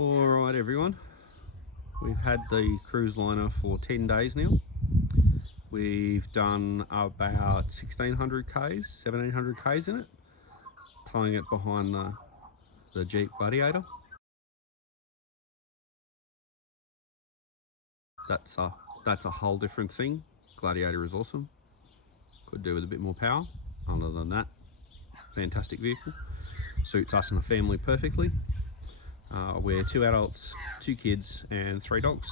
Alright everyone, we've had the Cruiseliner for 10 days now. We've done about 1600 Ks, 1700 Ks in it, towing it behind the Jeep Gladiator. That's a whole different thing. Gladiator is awesome. Could do with a bit more power. Other than that, fantastic vehicle. Suits us and the family perfectly. We're 2 adults, 2 kids and 3 dogs.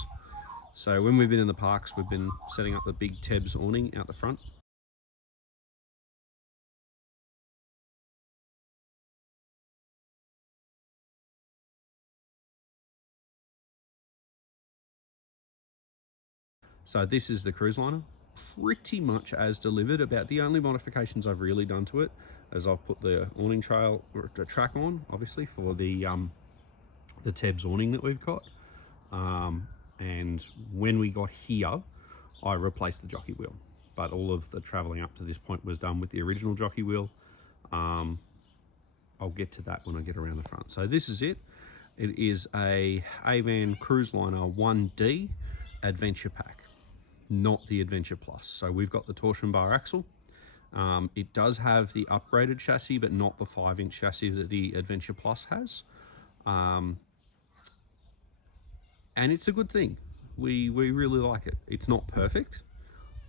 So when we've been in the parks, we've been setting up the big Tebs awning out the front. So this is the Cruiseliner, pretty much as delivered. About the only modifications I've really done to it is I've put the awning trail or the track on, obviously, for the Tebs awning that we've got. And when we got here, I replaced the jockey wheel, but all of the traveling up to this point was done with the original jockey wheel. I'll get to that when I get around the front. So this is it. It is a AVan Cruiseliner 1D Adventure Pack, not the Adventure Plus. So we've got the torsion bar axle. It does have the upgraded chassis, but not the 5-inch chassis that the Adventure Plus has. And it's a good thing. We really like it. It's not perfect,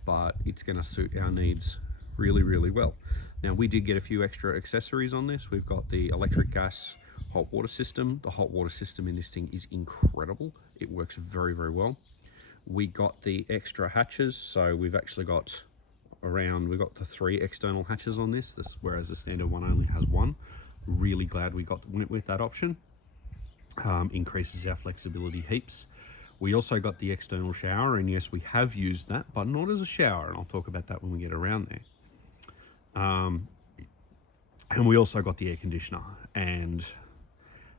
but it's going to suit our needs really, really well. Now, we did get a few extra accessories on this. We've got the electric gas hot water system. The hot water system in this thing is incredible. It works very, very well. We got the extra hatches, so we've actually got we've got the 3 external hatches on this, whereas the standard one only has 1. Really glad we went with that option. Increases our flexibility heaps. We also got the external shower, and yes, we have used that, but not as a shower, and I'll talk about that when we get around there. And we also got the air conditioner, and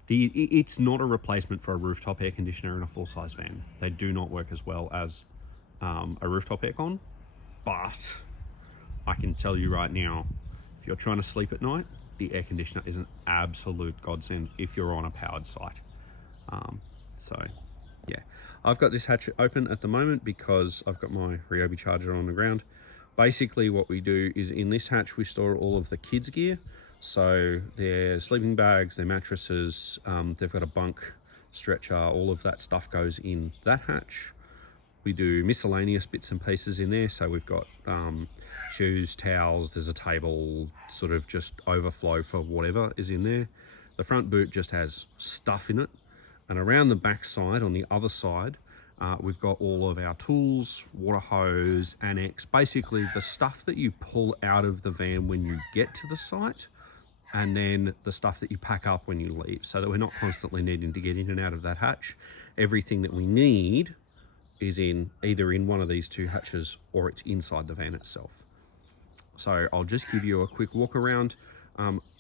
it's not a replacement for a rooftop air conditioner in a full-size van. They do not work as well as a rooftop aircon, but I can tell you right now, if you're trying to sleep at night, the air conditioner is an absolute godsend if you're on a powered site. So yeah, I've got this hatch open at the moment because I've got my Ryobi charger on the ground. Basically what we do is in this hatch we store all of the kids gear, so their sleeping bags, their mattresses, they've got a bunk, stretcher, all of that stuff goes in that hatch. We do miscellaneous bits and pieces in there, so we've got shoes, towels, there's a table, sort of just overflow for whatever is in there. The front boot just has stuff in it, and around the back side, on the other side, we've got all of our tools, water hose, annex, basically the stuff that you pull out of the van when you get to the site, and then the stuff that you pack up when you leave, so that we're not constantly needing to get in and out of that hatch. Everything that we need is either in one of these 2 hatches or it's inside the van itself. So I'll just give you a quick walk around.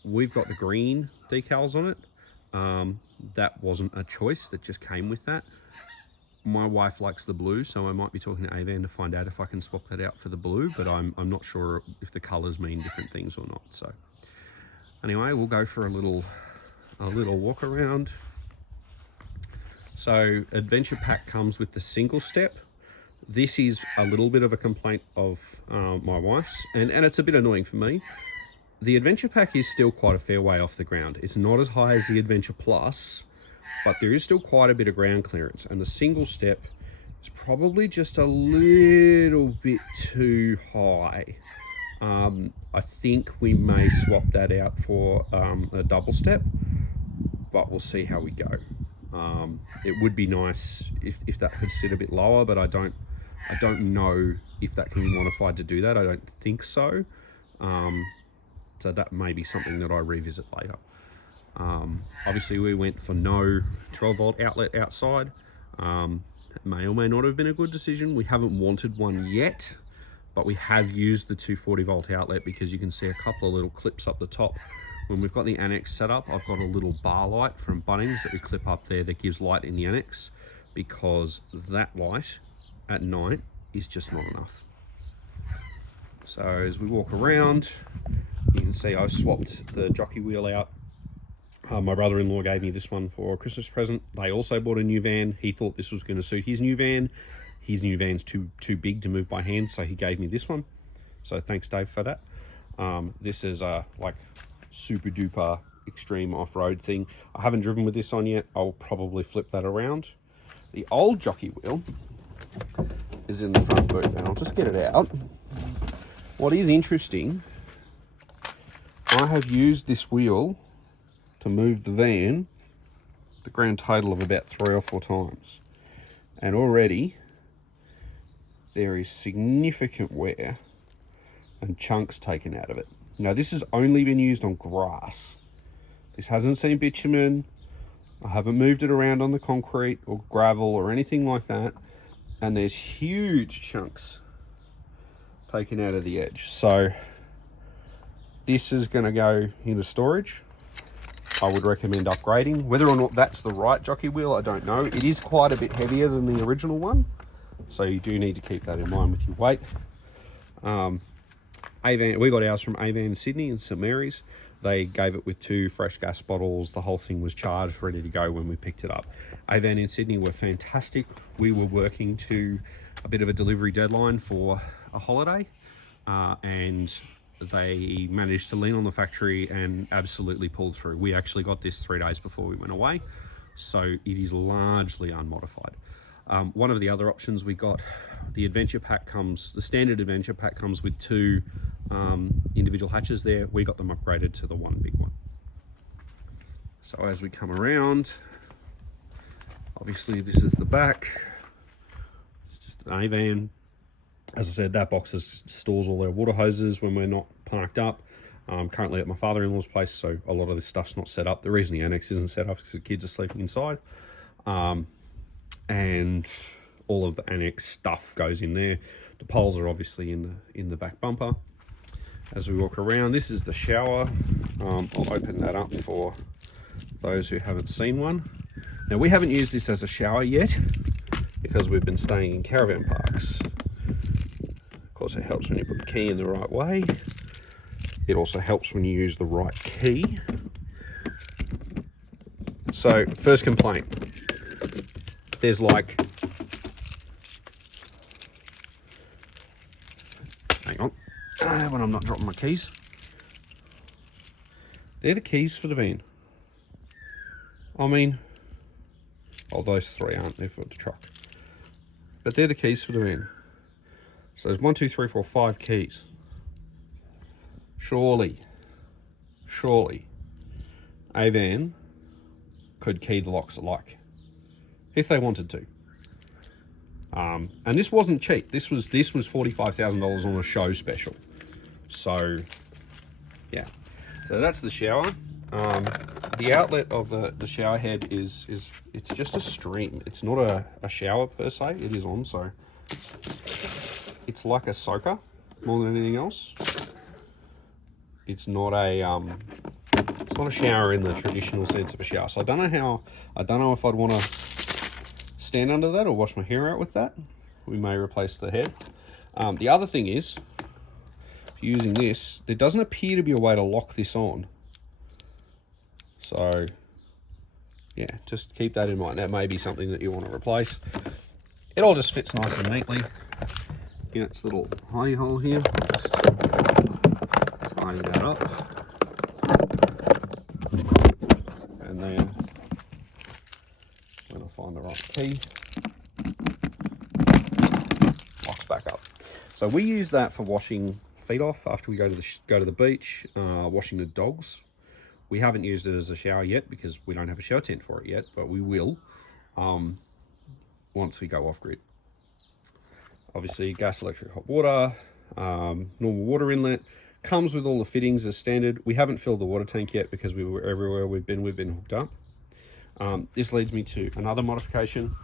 We've got the green decals on it. That wasn't a choice, that just came with that. My wife likes the blue, so I might be talking to AVan to find out if I can swap that out for the blue, but I'm not sure if the colors mean different things or not. So anyway, we'll go for a little walk around. So Adventure Pack comes with the single step. This is a little bit of a complaint of my wife's, and it's a bit annoying for me. The Adventure Pack is still quite a fair way off the ground. It's not as high as the Adventure Plus, but there is still quite a bit of ground clearance, and the single step is probably just a little bit too high. I think we may swap that out for a double step, but we'll see how we go. It would be nice if that could sit a bit lower, but I don't know if that can be modified to do that. I don't think so. So that may be something that I revisit later. Obviously we went for no 12-volt outlet outside. It may or may not have been a good decision. We haven't wanted one yet, but we have used the 240-volt outlet because you can see a couple of little clips up the top. When we've got the annex set up, I've got a little bar light from Bunnings that we clip up there that gives light in the annex, because that light at night is just not enough. So as we walk around, you can see I've swapped the jockey wheel out My brother-in-law gave me this one for a Christmas present. They also bought a new van. He thought this was going to suit his new van. His new van's too big to move by hand, so he gave me this one. So thanks, Dave, for that. This is a like super duper extreme off-road thing. I haven't driven with this on yet. I'll probably flip that around. The old jockey wheel is in the front boot, and I'll just get it out. What is interesting, I have used this wheel to move the van the grand total of about 3 or 4 times, and already there is significant wear and chunks taken out of it. Now this has only been used on grass. This hasn't seen bitumen. I haven't moved it around on the concrete or gravel or anything like that, and there's huge chunks taken out of the edge. So this is going to go into storage. I would recommend upgrading. Whether or not that's the right jockey wheel, I don't know. It is quite a bit heavier than the original one, so you do need to keep that in mind with your weight. AVan, we got ours from AVan Sydney in St Mary's. They gave it with 2 fresh gas bottles. The whole thing was charged, ready to go when we picked it up. AVan in Sydney were fantastic. We were working to a bit of a delivery deadline for a holiday, and they managed to lean on the factory and absolutely pulled through. We actually got this 3 days before we went away, so it is largely unmodified. One of the other options we got, the adventure pack comes, the standard adventure pack comes with 2 individual hatches there. We got them upgraded to the one big one. So as we come around, obviously this is the back. It's just an AVan. As I said, that box stores all their water hoses when we're not parked up. Currently at my father-in-law's place, so a lot of this stuff's not set up. The reason the annex isn't set up is because the kids are sleeping inside. And all of the annex stuff goes in there. The poles are obviously in the back bumper. As we walk around, this is the shower. I'll open that up for those who haven't seen one. Now, we haven't used this as a shower yet because we've been staying in caravan parks. Of course, it helps when you put the key in the right way. It also helps when you use the right key. So, first complaint. There's like, hang on, when I'm not dropping my keys. They're the keys for the van. I mean, oh, those 3 aren't, they're for the truck. But they're the keys for the van. So there's 1, 2, 3, 4, 5 keys. Surely, AVan could key the locks alike, if they wanted to. And this wasn't cheap. This was $45,000 on a show special. So yeah, so that's the shower. The outlet of the shower head is it's just a stream. It's not a shower per se. It is on, so it's like a soaker more than anything else. It's not a shower in the traditional sense of a shower. So I don't know if I'd want to stand under that or wash my hair out with that. We may replace the head. The other thing is, using this, there doesn't appear to be a way to lock this on. So yeah, just keep that in mind. That may be something that you want to replace. It all just fits nice and neatly in its little hidey hole here. Just tie that up. And then when I find the right key, locks back up. So we use that for washing feet off after we go to the beach, washing the dogs. We haven't used it as a shower yet because we don't have a shower tent for it yet, but we will once we go off grid. Obviously, gas, electric, hot water, normal water inlet. Comes with all the fittings as standard. We haven't filled the water tank yet because everywhere we've been hooked up. This leads me to another modification.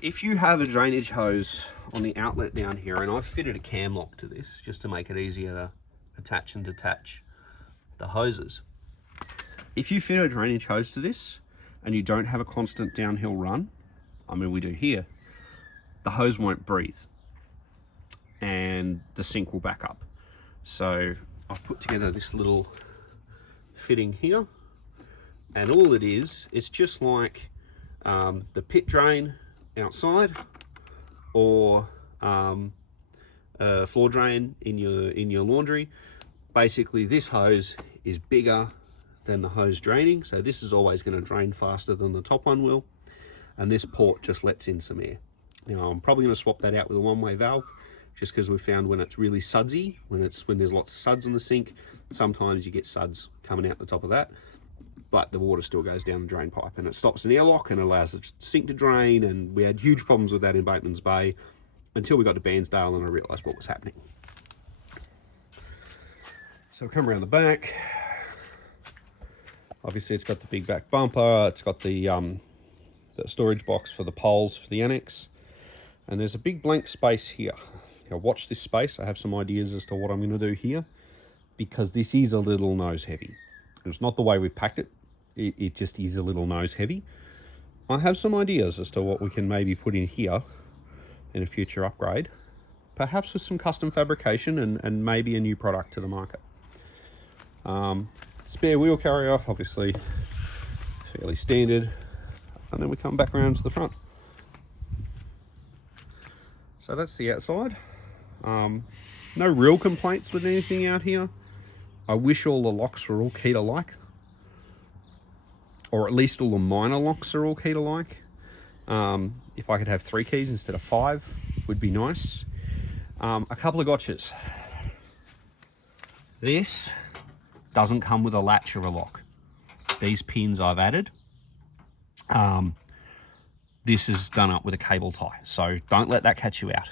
If you have a drainage hose on the outlet down here, and I've fitted a cam lock to this just to make it easier to attach and detach the hoses. If you fit a drainage hose to this and you don't have a constant downhill run, I mean we do here, the hose won't breathe and the sink will back up. So I've put together this little fitting here, and all it is, it's just like the pit drain outside, or a floor drain in your laundry. Basically, this hose is bigger than the hose draining, so this is always going to drain faster than the top one will, and this port just lets in some air. Now, I'm probably going to swap that out with a one-way valve, just because we've found when it's really sudsy, when there's lots of suds on the sink, sometimes you get suds coming out the top of that, but the water still goes down the drain pipe, and it stops an airlock and allows the sink to drain. And we had huge problems with that in Bateman's Bay until we got to Bairnsdale, and I realised what was happening. So come around the back. Obviously, it's got the big back bumper. It's got the storage box for the poles for the annex, and there's a big blank space here. Now watch this space. I have some ideas as to what I'm going to do here, because this is a little nose heavy. It's not the way we've packed it. It just is a little nose heavy. I have some ideas as to what we can maybe put in here in a future upgrade, perhaps with some custom fabrication and maybe a new product to the market. Spare wheel carrier, obviously fairly standard, and then we come back around to the front. So that's the outside. No real complaints with anything out here. I wish all the locks were all key to like, or at least all the minor locks are all key to like. If I could have 3 keys instead of 5, would be nice. A couple of gotchas. This doesn't come with a latch or a lock. These pins I've added. This is done up with a cable tie, so don't let that catch you out.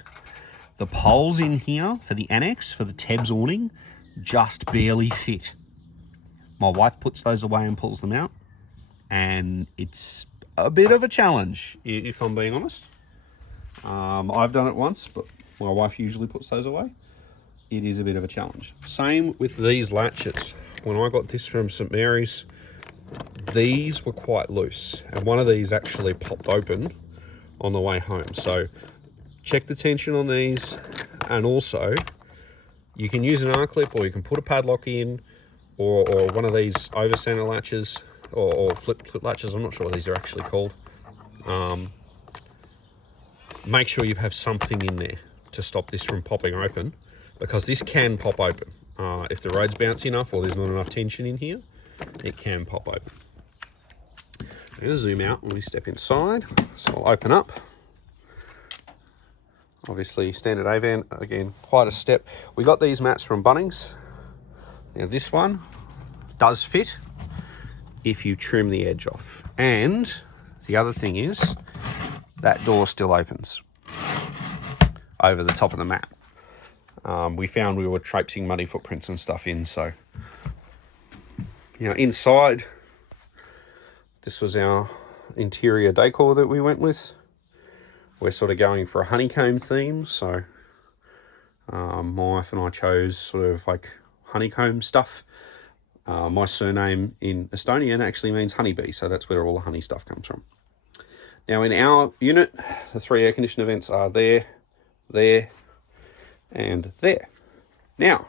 The poles in here for the annex, for the Tebs awning, just barely fit. My wife puts those away and pulls them out, and it's a bit of a challenge, if I'm being honest. I've done it once, but my wife usually puts those away. It is a bit of a challenge. Same with these latches. When I got this from St Mary's, these were quite loose, and one of these actually popped open on the way home. So check the tension on these, and also you can use an R-clip, or you can put a padlock in, or one of these over center latches, or flip latches. I'm not sure what these are actually called. Make sure you have something in there to stop this from popping open, because this can pop open. If the road's bouncy enough, or there's not enough tension in here, it can pop open. I'm going to zoom out when we step inside. So I'll open up. Obviously standard AVan, again, quite a step. We got these mats from Bunnings. Now this one does fit if you trim the edge off. And the other thing is, that door still opens over the top of the mat. We found we were traipsing muddy footprints and stuff in, so, you know, inside, this was our interior decor that we went with. We're sort of going for a honeycomb theme, so my wife and I chose sort of like honeycomb stuff. My surname in Estonian actually means honeybee, so that's where all the honey stuff comes from. Now in our unit, the 3 air conditioning vents are there, there, and there. Now,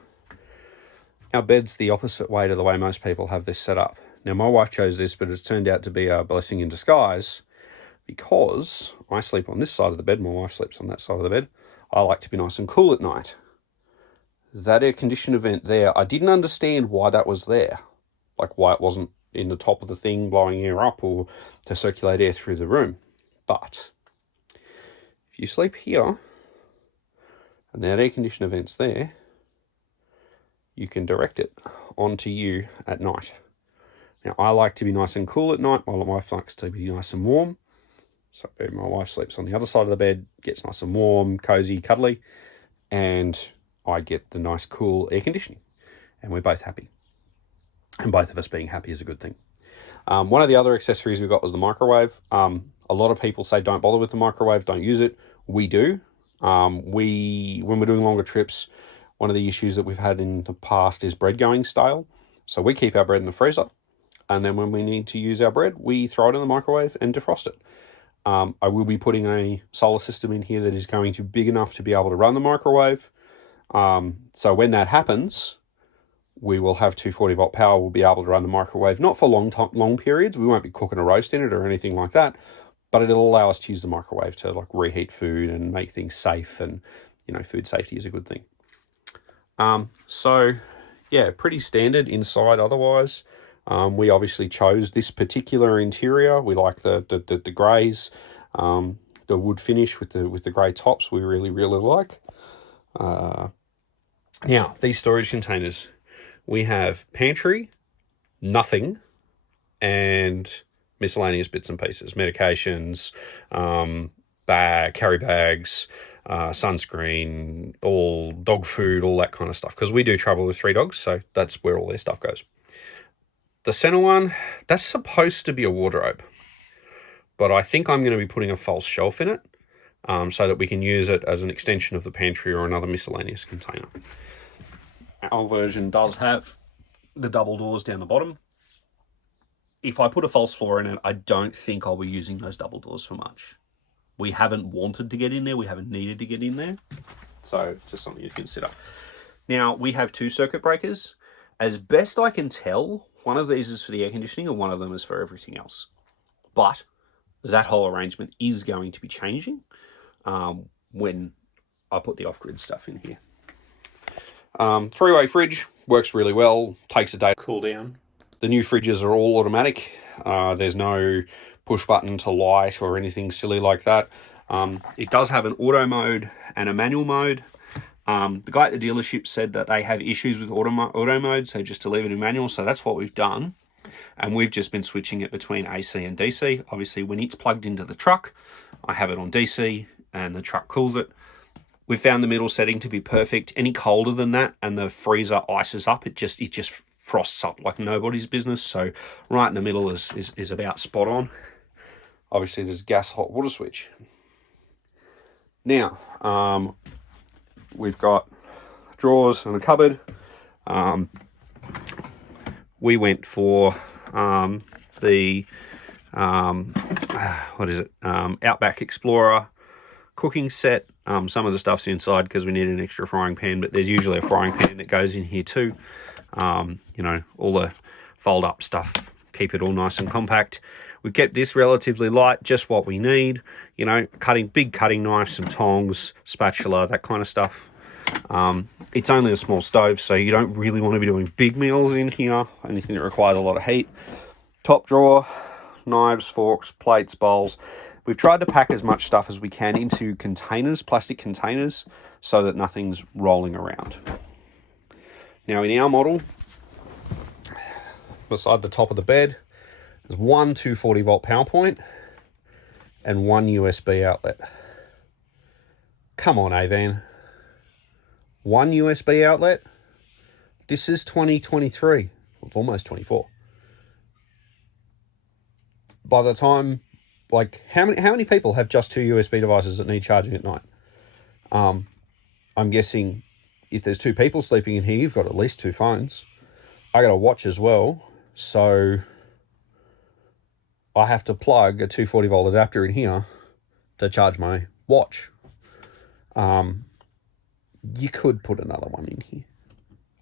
our bed's the opposite way to the way most people have this set up. Now my wife chose this, but it's turned out to be a blessing in disguise, because I sleep on this side of the bed, my wife sleeps on that side of the bed. I like to be nice and cool at night. That air conditioner vent there, I didn't understand why that was there. Like why it wasn't in the top of the thing blowing air up, or to circulate air through the room. But if you sleep here, and that air conditioner vent's there, you can direct it onto you at night. Now I like to be nice and cool at night, while my wife likes to be nice and warm. So my wife sleeps on the other side of the bed, gets nice and warm, cozy, cuddly, and I get the nice, cool air conditioning. And we're both happy. And both of us being happy is a good thing. One of the other accessories we got was the microwave. A lot of people say don't bother with the microwave, don't use it. We do. When we're doing longer trips, one of the issues that we've had in the past is bread going stale. So we keep our bread in the freezer, and then when we need to use our bread, we throw it in the microwave and defrost it. I will be putting a solar system in here that is going to be big enough to be able to run the microwave. So when that happens, we will have 240 volt power. We'll be able to run the microwave, not for long periods. We won't be cooking a roast in it or anything like that, but it'll allow us to use the microwave to like reheat food and make things safe. And, you know, food safety is a good thing. So yeah, pretty standard inside otherwise. We obviously chose this particular interior. We like the greys, the wood finish with the grey tops. We really like. Now these storage containers, we have pantry, nothing, and miscellaneous bits and pieces, medications, carry bags, sunscreen, all dog food, all that kind of stuff. Because we do travel with 3 dogs, so that's where all their stuff goes. The center one, that's supposed to be a wardrobe, but I think I'm going to be putting a false shelf in it, so that we can use it as an extension of the pantry or another miscellaneous container. Our version does have the double doors down the bottom. If I put a false floor in it, I don't think I'll be using those double doors for much. We haven't wanted to get in there. We haven't needed to get in there. So just something to consider. Now, we have 2 circuit breakers. As best I can tell, one of these is for the air conditioning and one of them is for everything else. But that whole arrangement is going to be changing when I put the off-grid stuff in here. 3-way fridge works really well, takes a day to cool down. The new fridges are all automatic. There's no push button to light or anything silly like that. It does have an auto mode and a manual mode. The guy at the dealership said that they have issues with auto mode, so just to leave it in manual. So that's what we've done. And we've just been switching it between AC and DC. Obviously, when it's plugged into the truck, I have it on DC and the truck cools it. We found the middle setting to be perfect. Any colder than that and the freezer ices up, it just frosts up like nobody's business. So right in the middle is about spot on. Obviously, there's gas hot water switch. Now, we've got drawers and a cupboard. We went for the Outback Explorer cooking set. Some of the stuff's inside because we need an extra frying pan, but there's usually a frying pan that goes in here too. You know, all the fold up stuff, keep it all nice and compact. We've kept this relatively light, just what we need. You know, big cutting knife, some tongs, spatula, that kind of stuff. It's only a small stove, so you don't really want to be doing big meals in here, anything that requires a lot of heat. Top drawer, knives, forks, plates, bowls. We've tried to pack as much stuff as we can into containers, plastic containers, so that nothing's rolling around. Now, in our model, beside the top of the bed, there's one 240 volt power point and one USB outlet. Come on, AVan. One USB outlet? This is 2023. It's almost 24. By the time, like, how many people have just 2 USB devices that need charging at night? I'm guessing if there's 2 people sleeping in here, you've got at least 2 phones. I got a watch as well, so I have to plug a 240 volt adapter in here to charge my watch. You could put another one in here.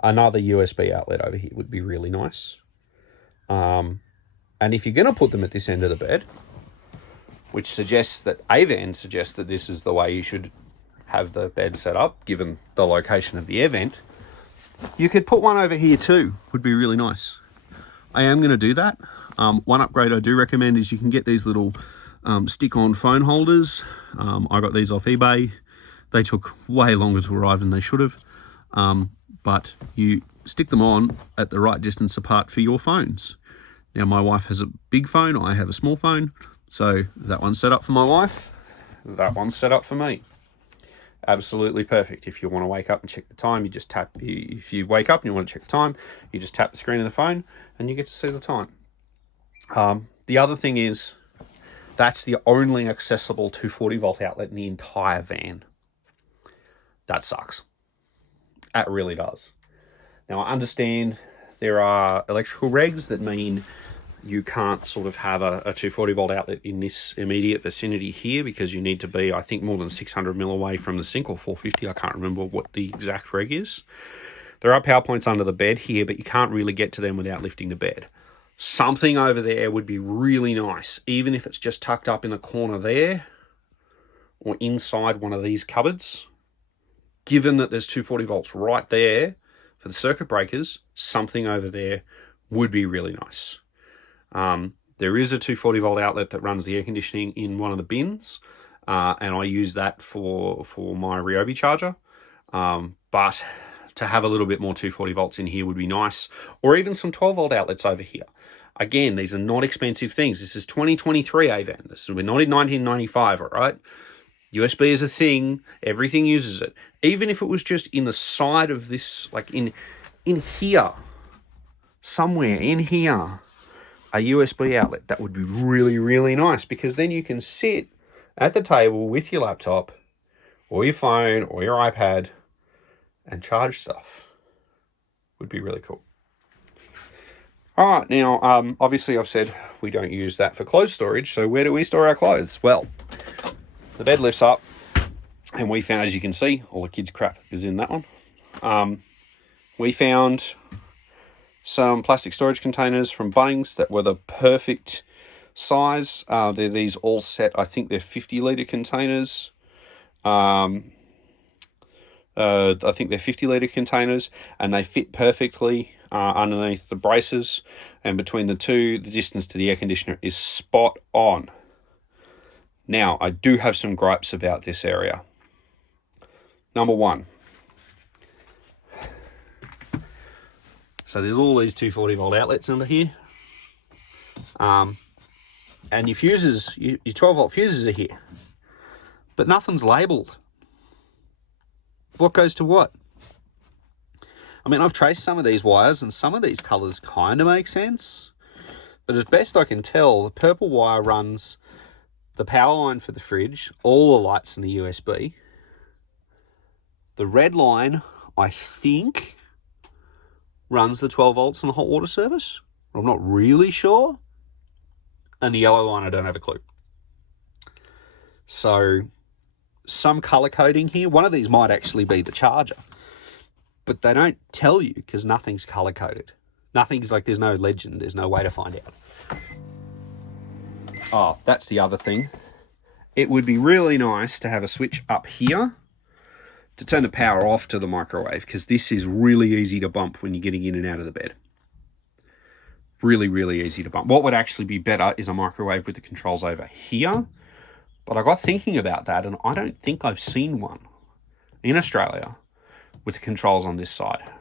Another USB outlet over here would be really nice. And if you're going to put them at this end of the bed, which suggests that AVan suggests that this is the way you should have the bed set up, given the location of the air vent, you could put one over here too. Would be really nice. I am going to do that. One upgrade I do recommend is you can get these little stick-on phone holders. I got these off eBay. They took way longer to arrive than they should have. But you stick them on at the right distance apart for your phones. Now, my wife has a big phone. I have a small phone. So that one's set up for my wife. That one's set up for me. Absolutely perfect. If you want to wake up and check the time, you just tap. If you wake up and you want to check the time, you just tap the screen of the phone and you get to see the time. The other thing is, that's the only accessible 240 volt outlet in the entire van. That sucks. That really does. Now, I understand there are electrical regs that mean you can't sort of have a 240 volt outlet in this immediate vicinity here because you need to be, I think, more than 600 mil away from the sink, or 450. I can't remember what the exact reg is. There are power points under the bed here, but you can't really get to them without lifting the bed. Something over there would be really nice, even if it's just tucked up in the corner there or inside one of these cupboards. Given that there's 240 volts right there for the circuit breakers, something over there would be really nice. There is a 240 volt outlet that runs the air conditioning in one of the bins, and I use that for my Ryobi charger. But to have a little bit more 240 volts in here would be nice, or even some 12 volt outlets over here. Again, these are not expensive things. This is 2023 AVan. We're not in 1995, all right? USB is a thing. Everything uses it. Even if it was just in the side of this, like in here, somewhere in here, a USB outlet, that would be really, really nice, because then you can sit at the table with your laptop or your phone or your iPad and charge stuff. Would be really cool. All right, now, obviously I've said we don't use that for clothes storage, so where do we store our clothes? Well, the bed lifts up, and we found, as you can see, all the kids' crap is in that one. We found some plastic storage containers from Bunnings that were the perfect size. They're these all set, I think they're 50-litre containers. I think they're 50-litre containers, and they fit perfectly underneath the braces, and between the two, the distance to the air conditioner is spot on. Now, I do have some gripes about this area. Number one, so there's all these 240 volt outlets under here, and your fuses, your 12 volt fuses are here, but nothing's labelled. What goes to what? I mean, I've traced some of these wires, and some of these colours kind of make sense, but as best I can tell, the purple wire runs the power line for the fridge, all the lights and the USB. The red line, I think, runs the 12 volts and the hot water service. I'm not really sure. And the yellow line, I don't have a clue. So, some colour coding here. One of these might actually be the charger, but they don't tell you because nothing's colour coded. Nothing's like, there's no legend, there's no way to find out. Oh, that's the other thing. It would be really nice to have a switch up here to turn the power off to the microwave, because this is really easy to bump when you're getting in and out of the bed. Really, really easy to bump. What would actually be better is a microwave with the controls over here. But I got thinking about that, and I don't think I've seen one in Australia with the controls on this side.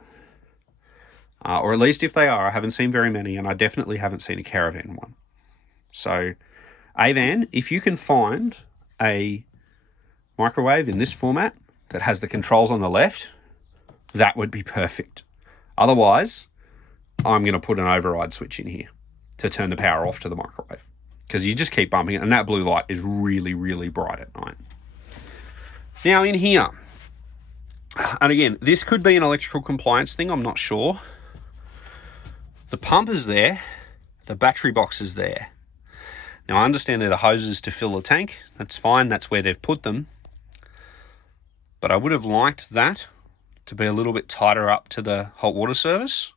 Or at least if they are, I haven't seen very many, and I definitely haven't seen a caravan one. So, AVan, if you can find a microwave in this format that has the controls on the left, that would be perfect. Otherwise, I'm going to put an override switch in here to turn the power off to the microwave, because you just keep bumping it, and that blue light is really, really bright at night. Now in here, and again, this could be an electrical compliance thing, I'm not sure. The pump is there, the battery box is there. Now I understand they're the hoses to fill the tank, that's fine, that's where they've put them. But I would have liked that to be a little bit tighter up to the hot water service,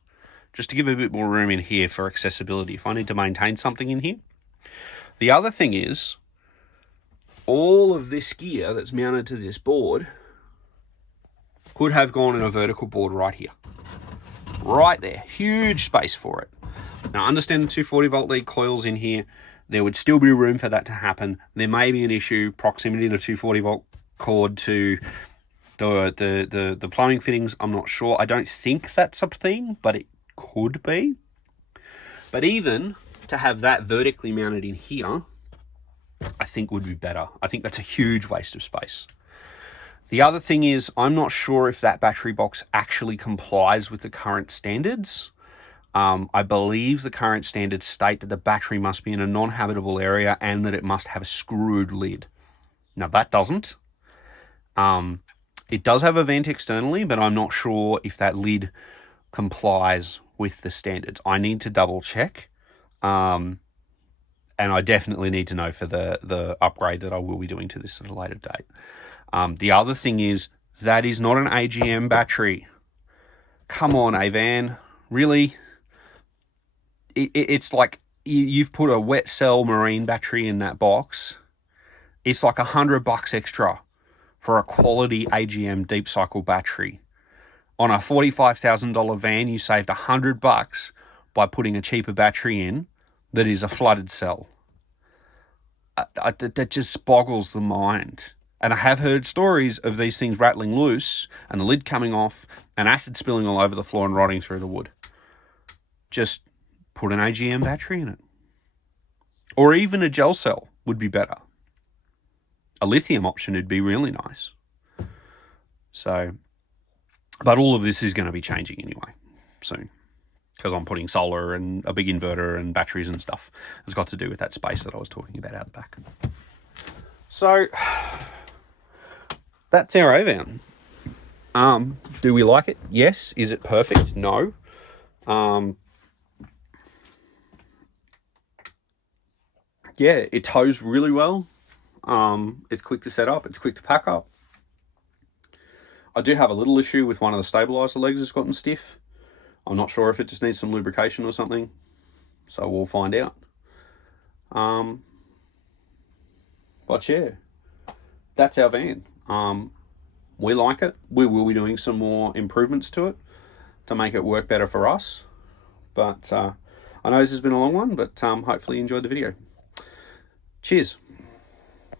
just to give a bit more room in here for accessibility if I need to maintain something in here. The other thing is, all of this gear that's mounted to this board could have gone in a vertical board right here. Right there, huge space for it. Now, I understand the 240 volt lead coils in here. There would still be room for that to happen. There may be an issue, proximity to 240 volt cord to the plumbing fittings. I'm not sure. I don't think that's a thing, but it could be. But even to have that vertically mounted in here, I think would be better. I think that's a huge waste of space. The other thing is, I'm not sure if that battery box actually complies with the current standards. I believe the current standards state that the battery must be in a non-habitable area and that it must have a screwed lid. Now that doesn't. It does have a vent externally, but I'm not sure if that lid complies with the standards. I need to double check. And I definitely need to know for the upgrade that I will be doing to this at a later date. The other thing is, that is not an AGM battery. Come on, AVan. Really? It's like you've put a wet cell marine battery in that box. It's like $100 extra for a quality AGM deep cycle battery. On a $45,000 van, you saved $100 by putting a cheaper battery in that is a flooded cell. That just boggles the mind. And I have heard stories of these things rattling loose and the lid coming off and acid spilling all over the floor and rotting through the wood. Just put an AGM battery in it. Or even a gel cell would be better. A lithium option would be really nice. So, but all of this is going to be changing anyway soon, because I'm putting solar and a big inverter and batteries and stuff. It's got to do with that space that I was talking about out the back. So that's our AVan. Do we like it? Yes. Is it perfect? No. Yeah, it tows really well. It's quick to set up. It's quick to pack up. I do have a little issue with one of the stabilizer legs has gotten stiff. I'm not sure if it just needs some lubrication or something. So we'll find out. But yeah, that's our van. We like it. We will be doing some more improvements to it to make it work better for us. But I know this has been a long one, but hopefully you enjoyed the video. Cheers.